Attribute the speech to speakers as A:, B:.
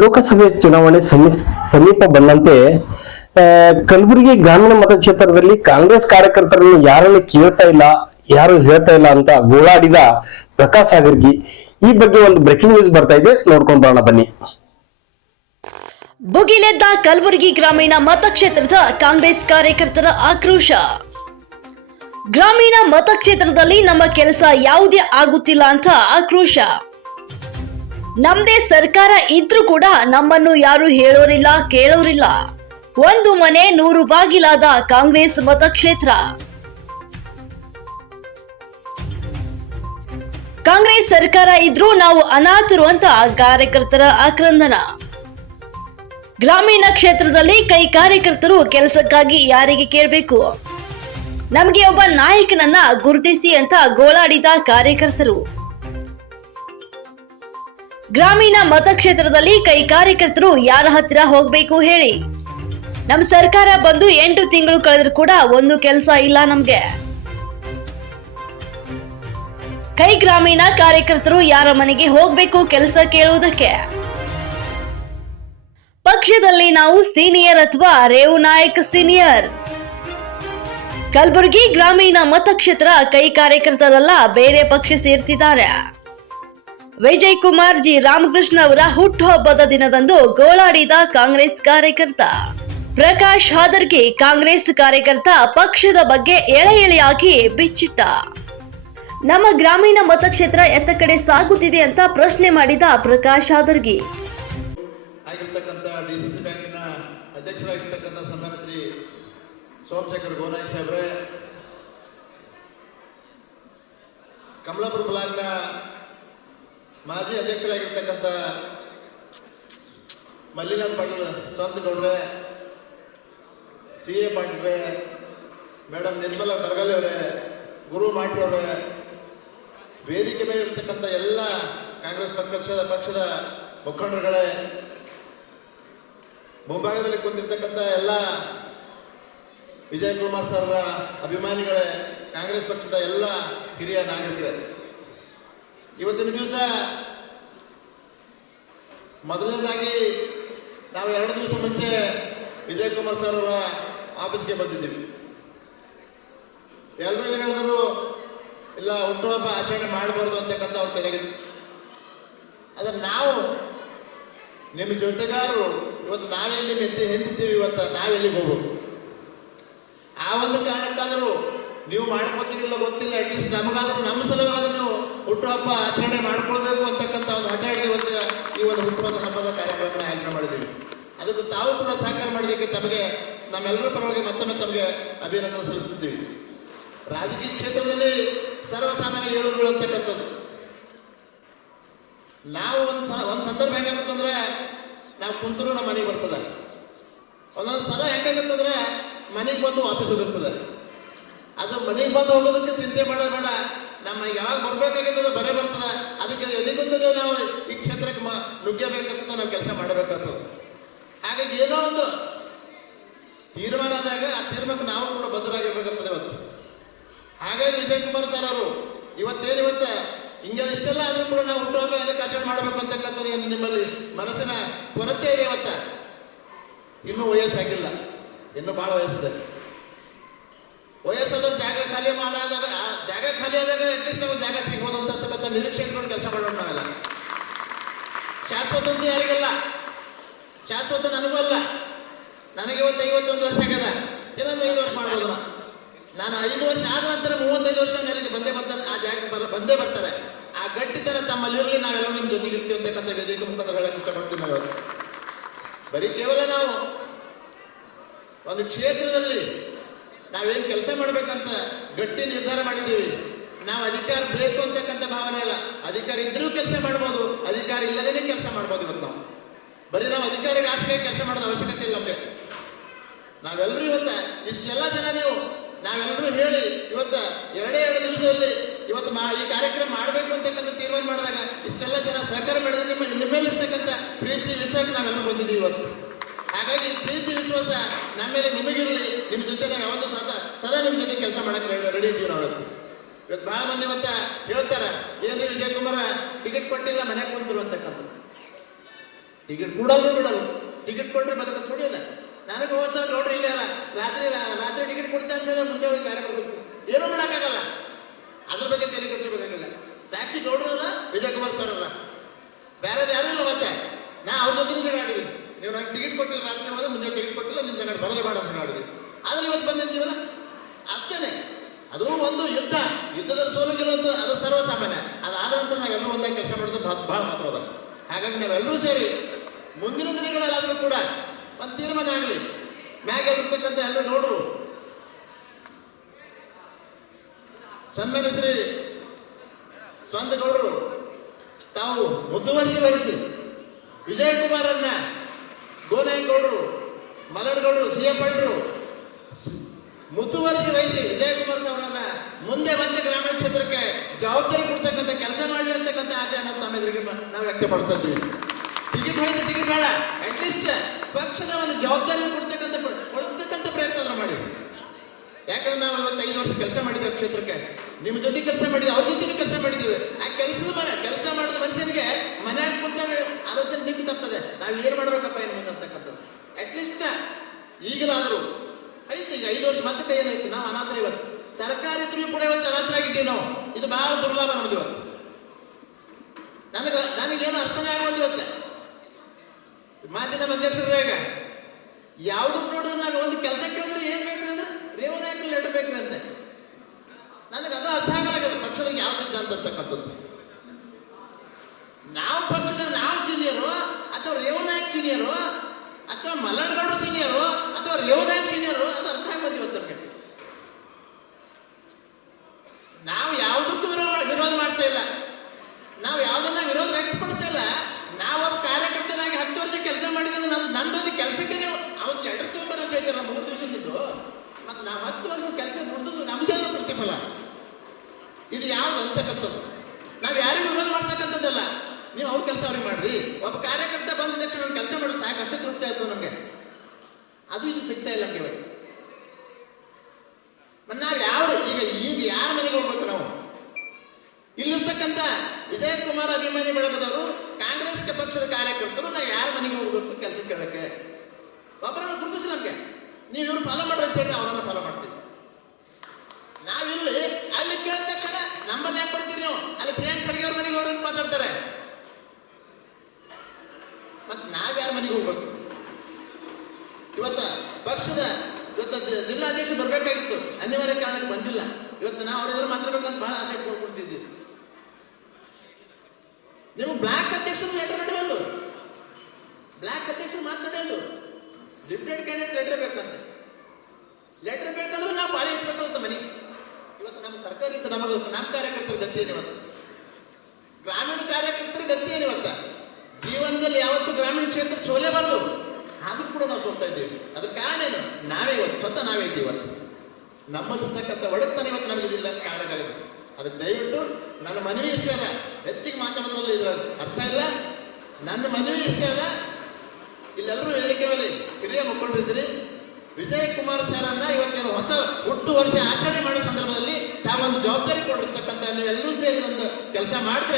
A: ಲೋಕಸಭೆ ಚುನಾವಣೆ ಸಮೀ, ಸಮೀಪ ಬಂದಂತೆ ಕಲಬುರಗಿ ಗ್ರಾಮೀಣ ಮತಕ್ಷೇತ್ರದಲ್ಲಿ ಕಾಂಗ್ರೆಸ್ ಕಾರ್ಯಕರ್ತರನ್ನು ಯಾರನ್ನು ಕೇಳ್ತಾ ಇಲ್ಲ, ಯಾರು ಹೇಳ್ತಾ ಇಲ್ಲ ಅಂತ ಗೋಳಾಡಿದ ಪ್ರಕಾಶ್ ಆಗರ್ಗಿ ಈ ಬಗ್ಗೆ ಒಂದು ಬ್ರೇಕಿಂಗ್ ನ್ಯೂಸ್ ಬರ್ತಾ ಇದೆ, ನೋಡ್ಕೊಂಡ್ ಬರೋಣ ಬನ್ನಿ.
B: ಭುಗಿಲೆದ್ದ ಕಲಬುರಗಿ ಗ್ರಾಮೀಣ ಮತಕ್ಷೇತ್ರದ ಕಾಂಗ್ರೆಸ್ ಕಾರ್ಯಕರ್ತರ ಆಕ್ರೋಶ. ಗ್ರಾಮೀಣ ಮತಕ್ಷೇತ್ರದಲ್ಲಿ ನಮ್ಮ ಕೆಲಸ ಯಾವುದೇ ಆಗುತ್ತಿಲ್ಲ ಅಂತ ಆಕ್ರೋಶ. ನಮ್ದೇ ಸರ್ಕಾರ ಇದ್ರೂ ಕೂಡ ನಮ್ಮನ್ನು ಯಾರು ಹೇಳೋರಿಲ್ಲ, ಕೇಳೋರಿಲ್ಲ. ಒಂದು ಮನೆ ನೂರು ಬಾಗಿಲಾದ ಕಾಂಗ್ರೆಸ್ ಮತಕ್ಷೇತ್ರ. ಕಾಂಗ್ರೆಸ್ ಸರ್ಕಾರ ಇದ್ರೂ ನಾವು ಅನಾಥರು ಅಂತ ಕಾರ್ಯಕರ್ತರ ಆಕ್ರಂದನ. ಗ್ರಾಮೀಣ ಕ್ಷೇತ್ರದಲ್ಲಿ ಕೈ ಕಾರ್ಯಕರ್ತರು ಕೆಲಸಕ್ಕಾಗಿ ಯಾರಿಗೆ ಕೇಳಬೇಕು? ನಮಗೆ ಒಬ್ಬ ನಾಯಕನನ್ನ ಗುರುತಿಸಿ ಅಂತ ಗೋಳಾಡಿದ ಕಾರ್ಯಕರ್ತರು. ಗ್ರಾಮೀಣ ಮತಕ್ಷೇತ್ರದಲ್ಲಿ ಕೈ ಕಾರ್ಯಕರ್ತರು ಯಾರ ಹತ್ತಿರ ಹೋಗ್ಬೇಕು ಹೇಳಿ. ನಮ್ಮ ಸರ್ಕಾರ ಬಂದು ಎಂಟು ತಿಂಗಳು ಕಳೆದ್ರು ಕೂಡ ಒಂದು ಕೆಲಸ ಇಲ್ಲ ನಮ್ಗೆ. ಕೈ ಗ್ರಾಮೀಣ ಕಾರ್ಯಕರ್ತರು ಯಾರ ಮನೆಗೆ ಹೋಗ್ಬೇಕು ಕೆಲಸ ಕೇಳುವುದಕ್ಕೆ. ಪಕ್ಷದಲ್ಲಿ ನಾವು ಸೀನಿಯರ್ ಅಥವಾ ರೇವು ನಾಯಕ್ ಸೀನಿಯರ್. ಕಲಬುರಗಿ ಗ್ರಾಮೀಣ ಮತಕ್ಷೇತ್ರ ಕೈ ಕಾರ್ಯಕರ್ತರಲ್ಲ, ಬೇರೆ ಪಕ್ಷ ಸೇರ್ತಿದ್ದಾರೆ. ವಿಜಯ್ ಕುಮಾರ್ ಜಿ ರಾಮಕೃಷ್ಣ ಅವರ ಹುಟ್ಟುಹಬ್ಬದ ದಿನದಂದು ಗೋಳಾಡಿದ ಕಾಂಗ್ರೆಸ್ ಕಾರ್ಯಕರ್ತ. ಪ್ರಕಾಶ್ ಹಾದರ್ಗಿ ಕಾಂಗ್ರೆಸ್ ಕಾರ್ಯಕರ್ತ ಪಕ್ಷದ ಬಗ್ಗೆ ಎಳೆ ಎಳೆಯಾಗಿ ಬಿಚ್ಚಿಟ್ಟ. ನಮ್ಮ ಗ್ರಾಮೀಣ ಮತಕ್ಷೇತ್ರ ಎತ್ತ ಕಡೆ ಸಾಗುತ್ತಿದೆ ಅಂತ ಪ್ರಶ್ನೆ ಮಾಡಿದ ಪ್ರಕಾಶ್ ಹಾದರ್ಗಿ.
C: ಸೋಮಶೇಖರ್ ಗೋನಾಯ್ ಸಾಹೇಬ್ರೆ. ಕಮಲಾಪುರ ಬ್ಲಾಕ್ನ ಮಾಜಿ ಅಧ್ಯಕ್ಷರಾಗಿರ್ತಕ್ಕಂಥ ಮಲ್ಲಿನಾಥ್ ಪಾಟೀಲ್ ಸ್ವಂತ ಗೌಡ್ರೆ, ಸಿ ಎ ಪಾಟೀಲ್ರೆ ಮೇಡಮ್ ನಿರ್ಮಲಾ ಬರಗಲ್ ಅವರೇ, ಗುರು ಮಾಟ್ರವ್ರೆ, ವೇದಿಕೆ ಮೇಲೆ ಇರ್ತಕ್ಕಂಥ ಎಲ್ಲ ಕಾಂಗ್ರೆಸ್ ಪಕ್ಷದ ಪಕ್ಷದ ಮುಖಂಡರುಗಳೇ, ಮುಂಭಾಗದಲ್ಲಿ ಕುಂತಿರ್ತಕ್ಕಂಥ ಎಲ್ಲ ವಿಜಯ್ ಕುಮಾರ್ ಸರ್ರ ಅಭಿಮಾನಿಗಳೇ, ಕಾಂಗ್ರೆಸ್ ಪಕ್ಷದ ಎಲ್ಲ ಹಿರಿಯ ನಾಯಕರೇ. ಇವತ್ತಿನ ದಿವಸ ಮೊದಲನೇದಾಗಿ ನಾವು ಎರಡು ದಿವಸ ಮುಂಚೆ ವಿಜಯ್ ಕುಮಾರ್ ಸರ್ ಅವರ ಆಫೀಸ್ಗೆ ಬಂದಿದ್ದೀವಿ. ಎಲ್ಲರೂ ಏನು ಹೇಳಿದ್ರು, ಇಲ್ಲ ಹುಟ್ಟುಹಬ್ಬ ಆಚರಣೆ ಮಾಡಬಾರ್ದು ಅಂತಕ್ಕಂಥ ಅವ್ರ ತಲೆಗಿತ್ತು ಆದ್ರೆ ನಾವು, ನಿಮ್ಮ ಜೊತೆಗಾರರು ಇವತ್ತು ನಾವೆಲ್ಲಿ ಮೆತ್ತಿ ಹೆಂದಿದ್ದೀವಿ ಇವತ್ತು? ನಾವೆಲ್ಲಿಗೆ ಹೋಗ್ಬೇಕು? ಆ ಒಂದು ಕಾರಣಕ್ಕಾದರೂ ನೀವು ಮಾಡ್ಬೇಕಿರಲಿಲ್ಲ ಗೊತ್ತಿಲ್ಲ ಅಟ್ಲೀಸ್ಟ್ ನಮಗಾದ್ರೂ, ನಮ್ಮ ಸಲುವಾದ್ರೂ ಹುಟ್ಟುಹಬ್ಬ ಆಚರಣೆ ಮಾಡ್ಕೊಳ್ಬೇಕು ಅಂತಕ್ಕಂಥ ಒಂದು ಹಠ ಹಿಡಿದು ಇವತ್ತು ಈ ಒಂದು ಹುಟ್ಟುಹಬ್ಬ ಹಬ್ಬದ ಕಾರ್ಯಕ್ರಮವನ್ನು ಆಯೋಜನೆ ಮಾಡಿದ್ದೀವಿ. ಅದಕ್ಕೆ ತಾವು ಕೂಡ ಸಹಕಾರ ಮಾಡಲಿಕ್ಕೆ ತಮಗೆ ನಮ್ಮೆಲ್ಲರ ಪರವಾಗಿ ಮತ್ತೊಮ್ಮೆ ತಮಗೆ ಅಭಿನಂದನೆ ಸಲ್ಲಿಸುತ್ತೀವಿ ರಾಜಕೀಯ ಕ್ಷೇತ್ರದಲ್ಲಿ ಸರ್ವಸಾಮಾನ್ಯ ಏಳುಗಳು ಅಂತಕ್ಕಂಥದ್ದು. ನಾವು ಒಂದು ಒಂದು ಸಂದರ್ಭ ಹೆಂಗಾಗುತ್ತಂದ್ರೆ ನಾವು ಕುಂತರೂ ನಮ್ಮ ಮನೆಗೆ ಬರ್ತದೆ. ಒಂದೊಂದು ಸಲ ಹೆಂಗಾಗುತ್ತಂದ್ರೆ ಮನೆಗೆ ಬಂದು ವಾಪಸ್ ಹೋಗಿರ್ತದೆ. ಅದು ಮನೆಗೆ ಬಂದು ಹೋಗೋದಕ್ಕೆ ಚಿಂತೆ ಮಾಡೋದು ನಮ್ಮ ಯಾವಾಗ ಬರ್ಬೇಕಾಗಿರ್ತದೆ ಬರೆ ಬರ್ತದೆ. ಅದಕ್ಕೆ ಎಲ್ಲಿಗುತ್ತದೆ ನಾವು ಈ ಕ್ಷೇತ್ರಕ್ಕೆ ಮ ನುಗ್ಗಬೇಕಾಗ್ತದೆ ನಾವು ಕೆಲಸ ಮಾಡಬೇಕಾಗ್ತದೆ. ಹಾಗಾಗಿ ಏನೋ ಒಂದು ತೀರ್ಮಾನ ಆದಾಗ ಆ ತೀರ್ಮಾನಕ್ಕೆ ನಾವು ಕೂಡ ಬದ್ಧರಾಗಿರ್ಬೇಕಾಗ್ತದೆ ಇವತ್ತು ಹಾಗಾಗಿ ವಿಜಯ್ ಕುಮಾರ್ ಸರ್ ಅವರು, ಇವತ್ತೇನು ಇವತ್ತ? ಹಿಂಗೆ ಇಷ್ಟೆಲ್ಲ ಆದ್ರೂ ಕೂಡ ನಾವು ಹುಟ್ಟುಹಬ್ಬ ಅದಕ್ಕೆ ಆಚರಣೆ ಮಾಡಬೇಕು ಅಂತಕ್ಕಂಥದ್ದು ಏನು ನಿಮ್ಮಲ್ಲಿ ಮನಸ್ಸಿನ ಕೊರತೆ ಇದೆ ಇವತ್ತ? ಇನ್ನೂ ವಯಸ್ಸಾಗಿಲ್ಲ. ಇನ್ನೂ ಭಾಳ ವಯಸ್ಸಿದೆ. ವಯಸ್ಸಾದ ಜಾಗ ಖಾಲಿ ಮಾಡಾದಾಗ ಜಾಗ ಖಾಲಿ ಆದಾಗ ಅಟ್ಲೀಸ್ಟ್ ನಮಗೆ ಜಾಗ ಸಿಗ್ಬೋದು ಅಂತಕ್ಕಂಥ ನಿರೀಕ್ಷೆ ಇಟ್ಕೊಂಡು ಕೆಲಸ ಮಾಡೋಣ ನಾವೆಲ್ಲ. ಶಾಶ್ವತ ಯಾರಿಗಲ್ಲ. ಶಾಶ್ವತ ನನಗೂ ಅಲ್ಲ. ನನಗೆ ಇವತ್ತು ಐವತ್ತೊಂದು ವರ್ಷ ಆಗ್ಯದ ಇನ್ನೊಂದು ಐದು ವರ್ಷ ಮಾಡ್ಬೋದು ನಾನು ಐದು ವರ್ಷ ಆದ ನಂತರ ಮೂವತ್ತೈದು ವರ್ಷ ನನಗೆ ಬಂದೇ ಬರ್ತಾರೆ. ಆ ಜಾಗ ಬಂದೇ ಬರ್ತಾರೆ. ಆ ಗಟ್ಟಿತನ ತಮ್ಮಲ್ಲಿರಲಿ ನಾವೆಲ್ಲ ನಿಮ್ಮ ಜೊತೆಗೆ ಇರ್ತೀವಿ ಅಂತಕ್ಕಂಥ ವೇದಿಕೆ ಮುಖಾಂತರ ಹೇಳಕ್ಕೆ ಇಷ್ಟಪಡ್ತೀನಿ ಬರೀ ಕೇವಲ ನಾವು ಒಂದು ಕ್ಷೇತ್ರದಲ್ಲಿ ನಾವೇನು ಕೆಲಸ ಮಾಡ್ಬೇಕಂತ ಗಟ್ಟಿ ನಿರ್ಧಾರ ಮಾಡಿದ್ದೀವಿ. ನಾವು ಅಧಿಕಾರ ಬೇಕು ಅಂತಕ್ಕಂಥ ಭಾವನೆ ಅಲ್ಲ. ಅಧಿಕಾರ ಇದ್ರೂ ಕೆಲಸ ಮಾಡ್ಬೋದು, ಅಧಿಕಾರ ಇಲ್ಲದೇನೆ ಕೆಲಸ ಮಾಡ್ಬೋದು ಇವತ್ತು ನಾವು. ಬರೀ ನಾವು ಅಧಿಕಾರಿಗೆ ಆಸೆ ಕೆಲಸ ಮಾಡೋದು ಅವಶ್ಯಕತೆ ಇಲ್ಲ ನಮಗೆ ನಾವೆಲ್ಲರೂ ಇವತ್ತು, ಇಷ್ಟೆಲ್ಲ ಜನ ನೀವು ನಾವೆಲ್ಲರೂ ಹೇಳಿ ಇವತ್ತು ಎರಡೇ ಎರಡು ದಿವಸದಲ್ಲಿ ಇವತ್ತು ಮಾ, ಈ ಕಾರ್ಯಕ್ರಮ ಮಾಡಬೇಕು ಅಂತಕ್ಕಂಥ ತೀರ್ಮಾನ ಮಾಡಿದಾಗ ಇಷ್ಟೆಲ್ಲ ಜನ ಸಹಕಾರ ಮಾಡಿದ್ರೆ ನಿಮ್ಮ ನಿಮ್ಮಲ್ಲಿರ್ತಕ್ಕಂಥ ಪ್ರೀತಿ ವಿಶ್ವಾಸಕ್ಕೆ ನಾವೆಲ್ಲರೂ ಬಂದಿದ್ದೀವಿ ಇವತ್ತು. ಹಾಗಾಗಿ ಪ್ರೀತಿ ವಿಶ್ವಾಸ ನಮ್ಮ ಮೇಲೆ ನಿಮಗಿರಲಿ. ನಿಮ್ಮ ಜೊತೆ ನಾವು ಯಾವತ್ತೂ ಸದಾ ಸದಾ ನಿಮ್ಮ ಜೊತೆ ಕೆಲಸ ಮಾಡಕ್ಕೆ ರೆಡಿ ಇದ್ದೀವಿ ನಾವು ಇವತ್ತು. ಭಾಳ ಮಂದಿ ಇವತ್ತ ಹೇಳ್ತಾರೆ ಏನ್ರಿ ವಿಜಯಕುಮಾರ, ಟಿಕೆಟ್ ಕೊಟ್ಟಿಲ್ಲ, ಮನೆಗೆ ಕೊಡ್ತಿರು ಅಂತಕ್ಕಂಥ ಟಿಕೆಟ್ ಕೊಡೋದು ಬಿಡೋದು. ಟಿಕೆಟ್ ಕೊಟ್ಟರೆ ಬದಕ ತುಳಿಯಲ್ಲ ನನಗೆ ಹೋಗ್ತಾ ನೋಡ್ರಿ ಇಲ್ಲ ರಾತ್ರಿ ರಾತ್ರಿ ಟಿಕೆಟ್ ಕೊಡ್ತಾ ಅಂತ ಹೇಳಿದ್ರೆ ಮುಂದೆ ಹೋಗಿ ಬೇರೆ ಕೊಡ್ಬೇಕು ಏನೂ ಮಾಡೋಕ್ಕಾಗಲ್ಲ. ಅದ್ರ ಬಗ್ಗೆ ತಲೆ ಕೆಡಿಸ್ಬೇಕಾಗಿಲ್ಲ ಸಾಕ್ಷಿ ಗೌಡ್ರಲ್ಲ, ವಿಜಯಕುಮಾರ್ ಸರ್ ಅಲ್ಲ. ಬೇರೆದು ಯಾರು ಇಲ್ಲ ಮತ್ತೆ. ನಾ ಅವ್ರ ಜೊತೆ ಆಡಿದ್ದೀನಿ. ನೀವು ನನಗೆ ಟಿಕೆಟ್ ಕೊಟ್ಟಿಲ್ಲ, ರಾತ್ರಿ ಹೋದ ಮುಂಜಾನೆ ಟಿಕೆಟ್ ಕೊಟ್ಟಿಲ್ಲ ನಿಮ್ಮ ಜಗಳ ಬರದೇ ಬೇಡ ಅಂತ ಆಡಿದ್ವಿ ಆದ್ರೆ ಇವತ್ತು ಬಂದಿದ್ದೀವಲ್ಲ ಅಷ್ಟೇನೆ. ಅದು ಒಂದು ಯುದ್ಧ. ಯುದ್ಧದ ಸೋಲು ಗೆಲ್ಲುವಂತ ಅದು ಸರ್ವಸಾಮಾನ್ಯ. ಅದಾದ ನಂತರ ನಾವೆಲ್ಲರೂ ಒಂದಾಗಿ ಕೆಲಸ ಮಾಡೋದು ಬಹಳ ಬಹಳ ಮಹತ್ವದ ಹಾಗಾಗಿ ನಾವೆಲ್ಲರೂ ಸೇರಿ, ಮುಂದಿನ ದಿನಗಳಲ್ಲಾದರೂ ಕೂಡ ಒಂದು ತೀರ್ಮಾನ ಆಗಲಿ. ಮ್ಯಾಗೆ ಇರ್ತಕ್ಕಂಥ ಎಲ್ಲ ನೋಡ್ರು ಸನ್ಮಾನ್ಯ ಶ್ರೀ ಸ್ವಂತ ಗೌಡರು, ತಾವು ಮುದ್ದುವರ್ಜಿ ವಹಿಸಿ ವಿಜಯಕುಮಾರನ್ನ ಗೋನಾಯಗೌಡರು ಮಲನಗೌಡರು ಸಿ ಎಂ ಪಂಡ್ರು ಮುತುವರ್ಜಿ ವಹಿಸಿ ವಿಜಯಕುಮಾರ್ ಅವರನ್ನ ಮುಂದೆ ಬಂದ ಗ್ರಾಮೀಣ ಕ್ಷೇತ್ರಕ್ಕೆ ಜವಾಬ್ದಾರಿ ಕೊಡ್ತಕ್ಕಂಥ ಕೆಲಸ ಮಾಡಲಿ ಅಂತಕ್ಕಂಥ ಅನ್ನೋದು ತಮ್ಮ ಎದುರಿಗೆ ನಾವು ವ್ಯಕ್ತಪಡ್ತಾ ಇದ್ದೀವಿ. ಟಿಕೆಟ್ ಹೋಯ್ತು ಟಿಕೆಟ್ ಬೇಡ ಅಟ್ಲೀಸ್ಟ್ ಪಕ್ಷದ ಒಂದು ಜವಾಬ್ದಾರಿ ಕೊಡ್ತಕ್ಕಂತ ಕೊಡ್ತಕ್ಕಂಥ ಪ್ರಯತ್ನ ಮಾಡಿ. ಯಾಕಂದ್ರೆ ನಾವು ಇವತ್ತು ಐದು ವರ್ಷ ಕೆಲಸ ಮಾಡಿದ್ದೇವೆ ಕ್ಷೇತ್ರಕ್ಕೆ. ನಿಮ್ಮ ಜೊತೆ ಕೆಲಸ ಮಾಡಿದ್ವಿ, ಅವ್ರ ಜೊತೆ ಕೆಲಸ ಮಾಡಿದ್ದೀವಿ ಆ ಕೆಲಸದ ಮನೆ, ಕೆಲಸ ಮಾಡಿದ ಮನುಷ್ಯನಿಗೆ ಮನೆಯಾಗ ಕೊಡ್ತಾರೆ ಆಲೋಚನೆ ದಿಕ್ಕು ತಪ್ಪದೆ ನಾವು ಏನು ಮಾಡ್ಬೇಕಪ್ಪ ಏನು ಮುಂದೆ ಅಂತಕ್ಕಂಥದ್ದು ಅಟ್ಲೀಸ್ಟ್ ಈಗಲಾದರೂ ಐದು ಐದು ವರ್ಷ ಮತ್ತೆ ಕೈಯಲ್ಲಿ ನಾವು ಅನಾಥರ ಇವತ್ತು ಸರ್ಕಾರಿ ಇದ್ರೂ ಕೂಡ ಇವತ್ತು ಅನಾಥರಾಗಿದ್ದೀವಿ ನಾವು. ಇದು ಬಹಳ ದುರ್ಲಾಭ ನಮ್ದು ಇವತ್ತು. ನನಗೆ ನನಗೇನು ಅರ್ಥನೇ ಆಗೋದು ಇವತ್ತೆ. ಮಾಧ್ಯಮ ಅಧ್ಯಕ್ಷರು ಈಗ. ಯಾವ್ದಕ್ಕೆ ನೋಡಿದ್ರೆ ನಾನು ಒಂದು ಕೆಲಸಕ್ಕೆ ಹೋದ್ರೆ ಏನ್ ಬೇಕು ಅಂದ್ರೆ ರೇವನಾಯಕಲ್ಲಿ ಲೆಟರ್ ಅಂತೆ ನನಗೆ ಅದು ಅರ್ಥ ಆಗಲಾಗದು ಪಕ್ಷದ ಯಾವ್ದು ಅಂತಕ್ಕಂಥದ್ದು ನಾವು ಪಕ್ಷದ ನಾವು ಸೀನಿಯರು ಅಥವಾ ರೇವನಾಯಕ್ ಸೀನಿಯರು ಅಥವಾ ಮಲ್ಲನಗೌಡರು ಸೀನಿಯರು ಅಥವಾ ರೇವನಾಯಕ್ ಸೀನಿಯರು ಅದು ಅರ್ಥ ಆಗೋದು ಇವತ್ತು ನಮಗೆ ನಾವು ಯಾವುದಕ್ಕೂ ವಿರೋಧ ವಿರೋಧ ಮಾಡ್ತಾ ಇಲ್ಲ ನಾವು ಯಾವುದನ್ನ ವಿರೋಧ ವ್ಯಕ್ತಪಡ್ತಾ ಇಲ್ಲ ನಾವೊಬ್ಬ ಕಾರ್ಯಕರ್ತನಾಗಿ ಹತ್ತು ವರ್ಷ ಕೆಲಸ ಮಾಡಿದ್ರೆ ನನ್ನ ನಂದೊಂದು ಕೆಲಸಕ್ಕೆ ನೀವು ಅವತ್ತು ಲೆಟರ್ ತೊಗೊಂಬರ ಅಂತ ಹೇಳ್ತಾರೆ ನಾವು ಮೂರು ದಿವಸದ್ದು ಮತ್ತು ನಾವು ಹತ್ತು ವರ್ಷ ಕೆಲಸ ದುಡ್ದು ನಮ್ದೇ ಆದ ಪ್ರತಿಫಲ ಇದು ಯಾವ್ದು ಅಂತಕ್ಕಂಥದ್ದು? ನಾವು ಯಾರಿಗೂ ವಿರೋಧ ಮಾಡ್ತಕ್ಕಂಥದ್ದಲ್ಲ. ನೀವು ಅವ್ರ ಕೆಲಸ ಅವ್ರಿಗೆ ಮಾಡ್ರಿ. ಒಬ್ಬ ಕಾರ್ಯಕರ್ತ ಬಂದ ತಕ್ಷಣ ಕೆಲಸ ಮಾಡೋದು ಸಾಕು ಅಷ್ಟೇ ತೃಪ್ತಿ ಆಯ್ತು ನಮಗೆ. ಅದು ಇದು ಸಿಗ್ತಾ ಇಲ್ಲ ಇವತ್ತು. ಮತ್ತೆ ನಾವು ಯಾರು ಈಗ ಈಗ ಯಾರ ಮನೆಗೆ ಹೋಗ್ಬೇಕು ನಾವು? ಇಲ್ಲಿರ್ತಕ್ಕಂಥ ವಿಜಯ್ ಕುಮಾರ್ ಅಭಿಮಾನಿ ಬೆಳಗದವರು ಕಾಂಗ್ರೆಸ್ ಪಕ್ಷದ ಕಾರ್ಯಕರ್ತರು ನಾವು ಯಾರ ಮನೆಗೆ ಹೋಗ್ಬೇಕು ಕೆಲಸ ಕೇಳಕ್ಕೆ? ಒಬ್ಬರನ್ನು ಗುರುತಿಸಿ ನಮಗೆ. ನೀವು ಇವ್ರು ಫಾಲೋ ಮಾಡ್ರಿ ಅಂತ ಹೇಳಿ ಅವರನ್ನು ಫಾಲೋ ಮಾಡ್ತೀವಿ ನಾವಿಲ್ಲಿ ಅಲ್ಲಿ ಕೇಳಿದ ನಮ್ಮಲ್ಲಿ ಯಾಕೆ ಬರ್ತೀರಿ ನೀವು? ಅಲ್ಲಿ ಪ್ರಿಯಾಂಕ್ ಖರ್ಗೆ ಅವ್ರ ಮನೆಗೆ ಹೋಗ್ರಿ ಅಂತ ಮಾತಾಡ್ತಾರೆ. ಮತ್ತೆ ನಾವ್ ಯಾರ ಮನೆಗೆ ಹೋಗ್ಬೇಕು? ಇವತ್ತ ಪಕ್ಷದ ಇವತ್ತ ಜಿಲ್ಲಾಧ್ಯಕ್ಷ ಬರ್ಬೇಕಾಗಿತ್ತು. ಅನಿವಾರ್ಯ ಕಾರಣಕ್ಕೆ ಬಂದಿಲ್ಲ. ಇವತ್ತು ನಾವು ಅವ್ರ ಎದುರು ಮಾತಾಡ್ಬೇಕಂತ ಬಹಳ ಆಸೆ ಕೊಡ್ಕೊಂಡಿದ್ದೀವಿ ನೀವು ಬ್ಲಾಕ್ ಅಧ್ಯಕ್ಷ ಲೆಟರ್ ನಡೆಯಲು ಬ್ಲಾಕ್ ಅಧ್ಯಕ್ಷ ಮಾತನಾಡಲು ಲಿಮಿಟೆಡ್ ಕ್ಯಾಂಡಿಡೇಟ್ ಲೆಟರ್ ಬೇಕಂತೆ. ಲೆಟರ್ ಬೇಕಂದ್ರೆ ನಾವು ಪಾಲಿಸಬೇಕಂತ ಮನೆ ಇವತ್ತು ನಮ್ಮ ಸರ್ಕಾರ ಇತ್ತು, ನಮಗೆ ನಮ್ಮ ಕಾರ್ಯಕರ್ತರ ಗತಿ ಏನು ಇವತ್ತು? ಗ್ರಾಮೀಣ ಕಾರ್ಯಕರ್ತರ ಗತಿ ಏನು ಇವತ್ತ? ಜೀವನದಲ್ಲಿ ಯಾವತ್ತು ಗ್ರಾಮೀಣ ಕ್ಷೇತ್ರ ಸೋಲೇಬಾರ್ದು. ಅದು ಕೂಡ ನಾವು ಸೋಲ್ತಾ ಇದ್ದೀವಿ. ಅದಕ್ಕೆ ಕಾರಣ ಏನು? ನಾವೇ ಇವತ್ತು, ಸ್ವತಃ ನಾವೇ ಇದ್ದೀವಿ ಇವತ್ತು. ನಮ್ಮದಿರ್ತಕ್ಕಂಥ ಒಡೆತನ ಇವತ್ತು ನಮಗೆ ಇದಿಲ್ಲ ಕಾರಣಗಳಿದೆ ಅದಕ್ಕೆ ದಯವಿಟ್ಟು ನನ್ನ ಮನವಿ ಇಷ್ಟ ಅದ ಹೆಚ್ಚಿಗೆ ಮಾತಾಡೋದ್ರಲ್ಲಿ ಇದ್ರ ಅರ್ಥ ಇಲ್ಲ. ನನ್ನ ಮನವಿ ಇಷ್ಟ ಅದ ಇಲ್ಲೆಲ್ಲರೂ ವೇದಿಕೆ ಮೇಲೆ ಹಿರಿಯ ಮುಖಂಡರಿದ್ದೀರಿ. ವಿಜಯ್ ಕುಮಾರ್ ಸರನ್ನ ಇವತ್ತೇನು ಹೊಸ ಹುಟ್ಟು ವರ್ಷ ಆಚರಣೆ ಮಾಡೋ ಸಂದರ್ಭದಲ್ಲಿ ತಾವೊಂದು ಜವಾಬ್ದಾರಿ ಕೊಟ್ಟಿರ್ತಕ್ಕಂಥ ಎಲ್ಲರೂ ಸೇರಿ ಒಂದು ಕೆಲಸ ಮಾಡಿದ್ರೆ